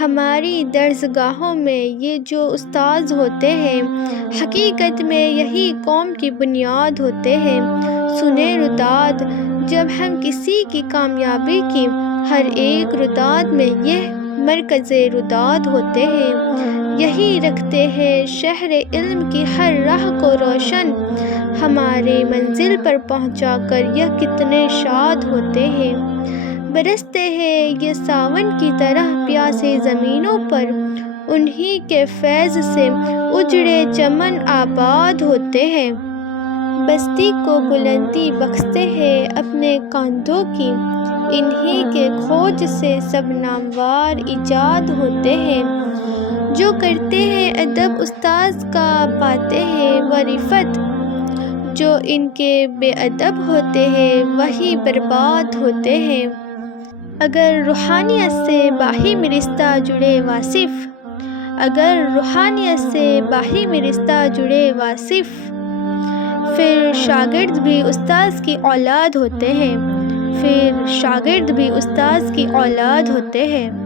ہماری درسگاہوں میں یہ جو استاذ ہوتے ہیں، حقیقت میں یہی قوم کی بنیاد ہوتے ہیں۔ سنیں روداد، جب ہم کسی کی کامیابی کی ہر ایک روداد میں یہ مرکز روداد ہوتے ہیں، یہی رکھتے ہیں شہر علم کی ہر راہ کو روشن، ہمارے منزل پر پہنچا کر یہ کتنے شاد ہوتے ہیں۔ برستے ہیں یہ ساون کی طرح پیاسی زمینوں پر، انہی کے فیض سے اجڑے چمن آباد ہوتے ہیں۔ بستی کو بلندی بخشتے ہیں اپنے کاندھوں کی، انہی کے کھوج سے سب نامور ایجاد ہوتے ہیں۔ جو کرتے ہیں ادب استاذ کا پاتے ہیں وہ رفعت، جو ان کے بے ادب ہوتے ہیں وہی برباد ہوتے ہیں۔ اگر روحانیت سے باہمی رشتہ جڑے واصف، اگر روحانیت سے باہمی رشتہ جڑے واصف، پھر شاگرد بھی استاذ کی اولاد ہوتے ہیں، پھر شاگرد بھی استاذ کی اولاد ہوتے ہیں۔